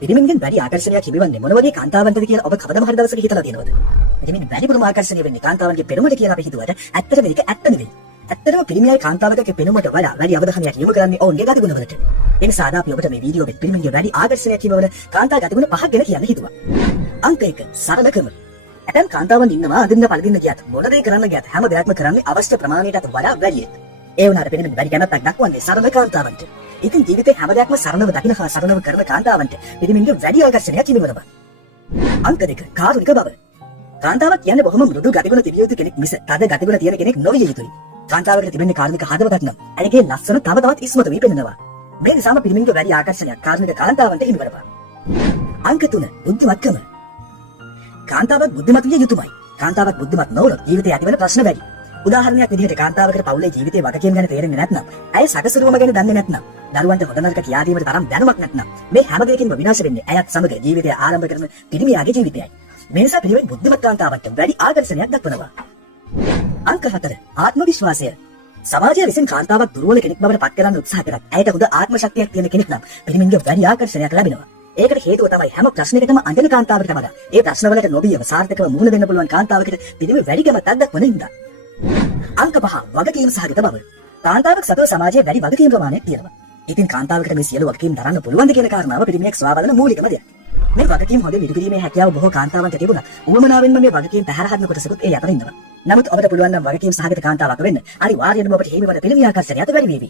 පිරිමින්ගෙන් වැඩි ආකර්ෂණයක් හිමිවන්නේ මොන වගේ කාන්තාවන්ටද කියලා ඔබ කවදම හරි දවසක හිතලා තියෙනවද? පිරිමින් වැඩිපුරම ආකර්ෂණය වෙන්නේ කාන්තාවන්ගේ පෙනුමට කියලා අපි හිතුවට ඇත්තට මේක ඇත්ත නෙවෙයි. ඇත්තටම පිරිමියයි කාන්තාවකගේ පෙනුමට වඩා වැඩි අවධානයක් යොමු කරන්නේ ඔවුන්ගේ ගතිගුණවලට. ඒ නිසා අපි ඔබට මේ වීඩියෝවෙත් පිරිමින්ගේ වැඩි ආකර්ෂණයක් හිමිවන කාන්තා ගතිගුණ 5ක් ගැන කියන්න හිතුවා. අංක 1 සරලකම. ඇතැම් කාන්තාවන් ඉන්නවා අදින්න පළදින්න ගියත් මොන දේ කරන්න ගියත් හැම දෙයක්ම කරන්නේ අවශ්‍ය ප්‍රමාණයටත් වඩා වැඩි. ඒ වුණාට පිරිමින් වැඩි කැමැත්තක් දක්වන්නේ සරල කාන්තාවන්ට. ඉතින් ජීවිතේ හැම දෙයක්ම සරලව දකින්න හා සරලව කරන කාන්තාවන්ට පිරිමින්ගේ වැඩි ආකර්ෂණයක් හිමිවනවා. අංක 2 කාරුණික බව. කාන්තාවක් කියන්නේ බොහොම මෘදු ගතිගුණ තිබිය යුතු කෙනෙක් මිස තද ගතිගුණ තියෙන කෙනෙක් නොවිය යුතුයි. කාන්තාවකට තිබෙන්නේ කාරුණික හදවතක් නම් ඇයගේ ලස්සන තව තවත් ඉස්මතු වී පෙනෙනවා. මේ නිසාම පිරිමින්ගේ වැඩි ආකර්ෂණයක් කාරුණික කාන්තාවන්ට හිමිවනවා. අංක 3 බුද්ධිමත්කම. කාන්තාවක් බුද්ධිමත් විය යුතුමයි. කාන්තාවක් බුද්ධිමත් නොවුනොත් ජීවිතේ ඇතිවන ප්‍රශ්න වැඩි. උදාහරණයක් විදිහට කාන්තාවකට පවුලේ ජීවිතේ වගකීම් ගැන තේරෙන්නේ නැත්නම්, ඇය සකසුරුවම ගැන දන්නේ නැත්නම්, දරුවන්ට හොඳ නරක කියා දීමට තරම් දැනුමක් නැත්නම්, මේ හැම දෙයකින්ම විනාශ වෙන්නේ ඇයත් සමග ජීවිතය ආරම්භ කරන පිරිමියාගේ ජීවිතයයි. මේ නිසා පිරිමින් බුද්ධිමත් කාන්තාවට වැඩි ආකර්ෂණයක් දක්වනවා. අංක 4 ආත්ම විශ්වාසය. සමාජය විසින් කාන්තාවක් දුර්වල කෙනෙක් බවට පත් කරන්න උත්සාහ කරත් ඇයට හොඳ ආත්ම ශක්තියක් තියෙන කෙනෙක් නම් පිරිමින්ගේ වැඩි ආකර්ෂණයක් ලැබෙනවා. ඒකට හේතුව තමයි හැම ප්‍රශ්නයකටම අඬන කාන්තාවකට වඩා ඒ ප්‍රශ්නවලට නොබියව සාර්ථකව මුහුණ දෙන්න පුළුවන් කාන්තාවකට පිරිමි වැඩි කැමැත්තක් දක්වන හින්දා. අංක 5 වගකීම් සහගත බව. කාන්තාවක් සතුව සමාජයේ වැඩි වගකීම් ප්‍රමාණයක් තියෙනවා. ඉතින් කාන්තාවකට මේ සියලු වගකීම් දරන්න පුළුවන්ද කියන කාරණාව පිරිමියෙක් සොයා බලන මූලිකම දෙයක්. මේ වගකීම් හොඳ ඉදිරිපීමේ හැකියාව බොහෝ කාන්තාවන්ට තිබුණා. උවමනාවෙන්ම මේ වගකීම් පැහැර හදන කොටසකුත් ඒ අතර ඉන්නවා. නමුත් ඔබට පුළුවන් නම් වගකීම් සහගත කාන්තාවක් වෙන්න අනිවාර්යයෙන්ම ඔබට හිමිවන පිරිමි ආකර්ෂණයත් වැඩි වේවි.